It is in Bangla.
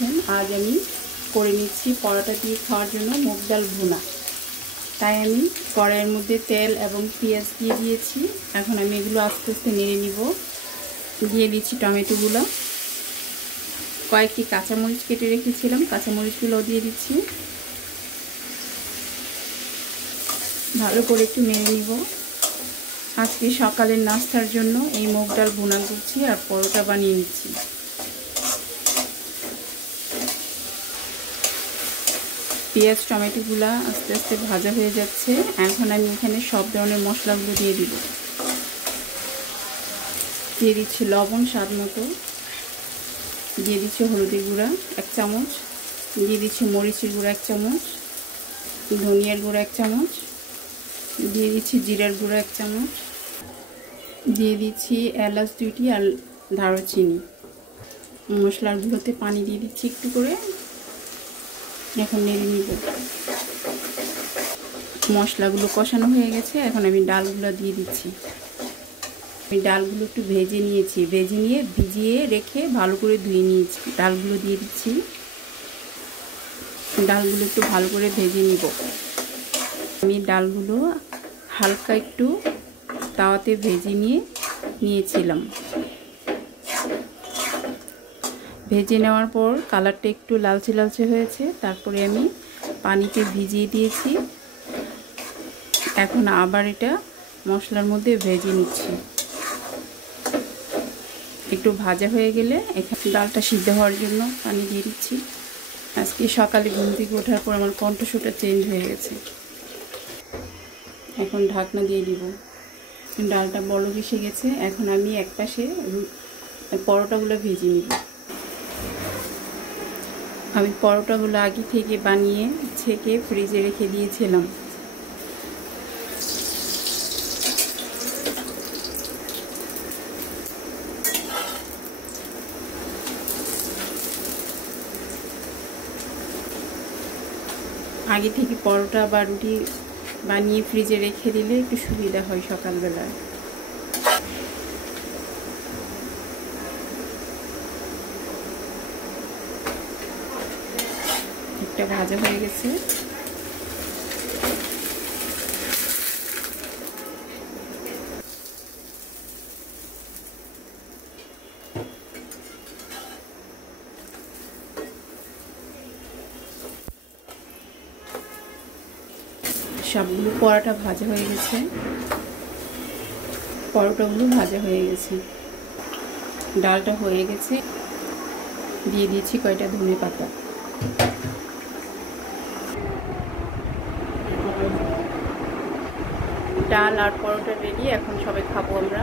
আছেন। আজ আমি করে নিচ্ছি পরোটা দিয়ে খাওয়ার জন্য মুগ ডাল ভুনা। তাই আমি কড়াইয়ের মধ্যে তেল এবং পেঁয়াজ দিয়ে দিয়েছি। এখন আমি এগুলো আস্তে আস্তে নেড়ে নিব। দিয়ে দিচ্ছি টমেটোগুলো, কয়েকটি কাঁচামরিচ কেটে রেখেছিলাম, কাঁচামরিচগুলোও দিয়ে দিচ্ছি। ভালো করে একটু নেড়ে নিব। আজকে সকালের নাস্তার জন্য এই মুগ ডাল ভুনা করছি আর পরোটা বানিয়ে নিচ্ছি। পেঁয়াজ টমেটোগুলো আস্তে আস্তে ভাজা হয়ে যাচ্ছে। এখন আমি এখানে সব ধরনের মশলাগুলো দিয়ে দিব। দিয়ে দিচ্ছি লবণ স্বাদ মতো, দিয়ে দিচ্ছি হলুদের গুঁড়া 1 চামচ, দিয়ে দিচ্ছি মরিচের গুঁড়া 1 চামচ, ধনিয়ার গুঁড়া 1 চামচ, দিয়ে দিচ্ছি জিরার গুঁড়া 1 চামচ, দিয়ে দিচ্ছি এলাচ 2টি আর দারুচিনি। মশলাগুলোতে পানি দিয়ে দিচ্ছি একটু করে। এখন নেড়ে নিব। মশলাগুলো কষানো হয়ে গেছে। এখন আমি ডালগুলো দিয়ে দিচ্ছি। আমি ডালগুলো একটু ভেজে নিয়েছি, ভেজে নিয়ে ভিজিয়ে রেখে ভালো করে ধুয়ে নিয়েছি। ডালগুলো দিয়ে দিচ্ছি। ডালগুলো একটু ভালো করে ভেজে নিব। আমি ডালগুলো হালকা একটু তাওয়াতে ভেজে নিয়েছিলাম। ভেজে নেওয়ার পর কালারটা একটু লালচে লালচে হয়েছে। তারপরে আমি পানিতে ভিজিয়ে দিয়েছি। এখন আবার এটা মশলার মধ্যে ভেজে নিচ্ছি। একটু ভাজা হয়ে গেলে এখানে ডালটা সিদ্ধ হওয়ার জন্য পানি দিয়ে দিচ্ছি। আজকে সকালে ঘুম থেকে ওঠার পর আমার কণ্ঠস্বরটা চেঞ্জ হয়ে গেছে। এখন ঢাকনা দিয়ে দিব। ডালটা বলক এসে গেছে। এখন আমি একপাশে পরোটাগুলো ভেজে নিব। আমি পরোটাগুলো আগে থেকে বানিয়ে ছেঁকে ফ্রিজে রেখে দিয়েছিলাম। আগে থেকে পরোটা বা রুটি বানিয়ে ফ্রিজে রেখে দিলে একটু সুবিধা হয় সকালবেলায়। একটা ভাজা হয়ে গেছে। সবগুলো পরোটা ভাজা হয়ে গেছে। পরোটাগুলো ভাজা হয়ে গেছে। ডালটা হয়ে গেছে। দিয়ে দিয়েছি কয়টা ধনে পাতা। ডাল আর পরোটা রেডি। এখন সবাই খাবো আমরা।